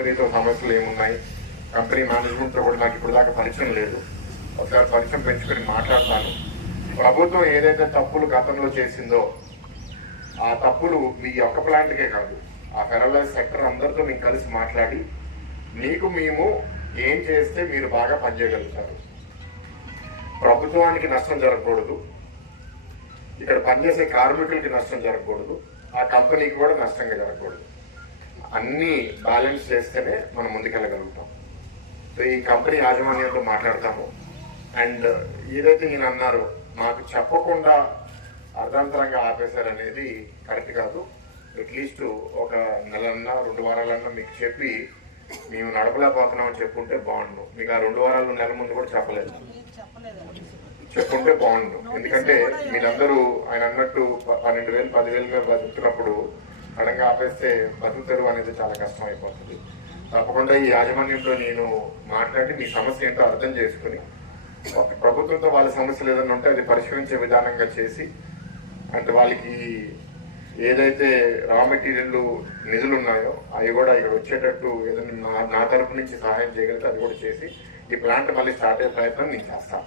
కంపెనీతో సమస్యలు ఏమున్నాయి, కంపెనీ మేనేజ్మెంట్తో కూడా నాకు ఇప్పుడు దాకా పరిచయం లేదు. ఒకసారి పరిచయం పెంచుకొని మాట్లాడతాను. ప్రభుత్వం ఏదైతే తప్పులు గతంలో చేసిందో ఆ తప్పులు మీ ఒక్క ప్లాంట్కే కాదు, ఆ ఫెరలైజ్ సెక్టర్ అందరితో మేము కలిసి మాట్లాడి మీకు మేము ఏం చేస్తే మీరు బాగా పనిచేయగలుగుతారు. ప్రభుత్వానికి నష్టం జరగకూడదు, ఇక్కడ పనిచేసే కార్మికులకి నష్టం జరగకూడదు, ఆ కంపెనీకి కూడా నష్టంగా జరగకూడదు. అన్నీ బ్యాలెన్స్ చేస్తేనే మనం ముందుకెళ్ళగలుగుతాం. సో ఈ కంపెనీ యాజమాన్యంతో మాట్లాడతాము. అండ్ ఏదైతే ఈయన అన్నారో మాకు చెప్పకుండా అర్ధాంతరంగా ఆపేశారనేది కరెక్ట్ కాదు. అట్లీస్ట్ ఒక నెలన్నా 2 వారాలన్నా మీకు చెప్పి మేము నడపలేకపోతున్నామని చెప్పుంటే బాగుండు. మీకు ఆ 2 వారాలు నెల ముందు కూడా చెప్పలేదు, చెప్పుంటే బాగుండు. ఎందుకంటే మీరందరూ ఆయన అన్నట్టు 12,000 10,000 మీద బతుకుతున్నప్పుడు సడన్గా ఆపేస్తే బతుకుతారు అనేది చాలా కష్టం అయిపోతుంది. తప్పకుండా ఈ యాజమాన్యంతో నేను మాట్లాడి మీ సమస్య ఏంటో అర్థం చేసుకుని ప్రభుత్వంతో వాళ్ళ సమస్యలు ఏదైనా ఉంటే అది పరిష్కరించే విధానంగా చేసి, అంటే వాళ్ళకి ఏదైతే రా మెటీరియల్ నిధులు ఉన్నాయో అవి కూడా ఇక్కడ వచ్చేటట్టు ఏదైనా నా తరపు నుంచి సహాయం చేయగలిగితే అది కూడా చేసి ఈ ప్లాంట్ మళ్ళీ స్టార్ట్ అయ్యే ప్రయత్నం నేను చేస్తాను.